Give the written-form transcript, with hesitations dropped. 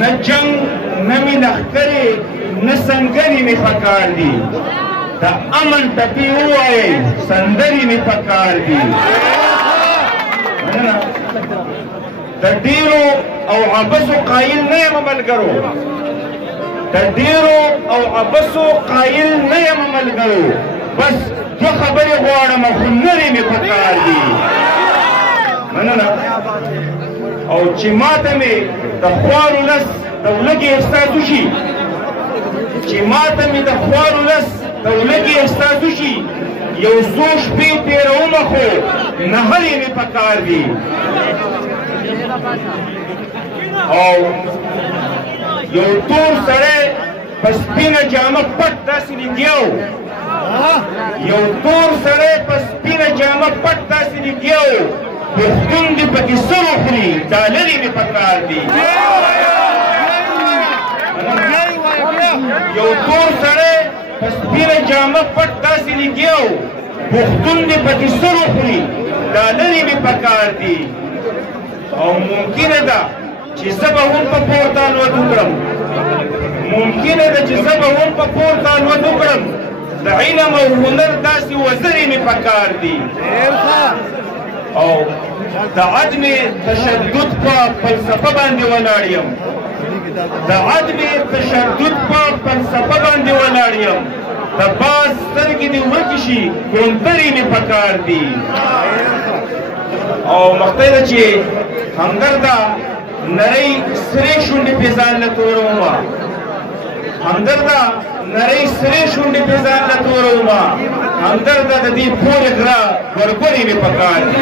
نه جنگ نه مې لښکرې نه سنګرې مې پکار دي د امن ټپې ووایئ سندرې مې پکار دي د ډېرو او عبسو قایل نه یم ملګرو د ډېرو او عبسو قایل نه یم ملګرو بس دوه خبرې غواړم خو نرې مې پکار دي مننه او چې ماته مې د خوارو لس د ولږې احساس وشي چې ماته مې د خوارو لس د ولږې احساس وشي یو څو شپې تېرومه خو نهرې مې پکار دي او یو تور سړی په سپینه جامه پټ داسې لګیا و یو تور سړی په سپینه جامه پټ داسې لګیا و پښتون دې پکې سر وخوري ډالرې مې پکار دي یو تور سړی په سپینه جامه پټ داسې لګیا و پښتون دې پکې سر وخوري ډالرې مې پکار دي او ممکنه ده چې زه به هم په پورته الوت وکړم ممکنه ده چې زه به هم په پورته الوت وکړم د علم او هنر داسې وزرې مې پکار دي او د عدم تشدد په فلسفه باندې ولاړ یم د عدم تشدد په فلسفه باندې ولاړ یم د باز سترګې دې ورکې شي کونترې مې پکار دي او مخته ده چې همدرده نری سرې شونډې پې ځان له تورومه همدرده نری سرې شونډې پې ځان له تورومه همدرده د دې پورې غره ورګورې مې پکار دي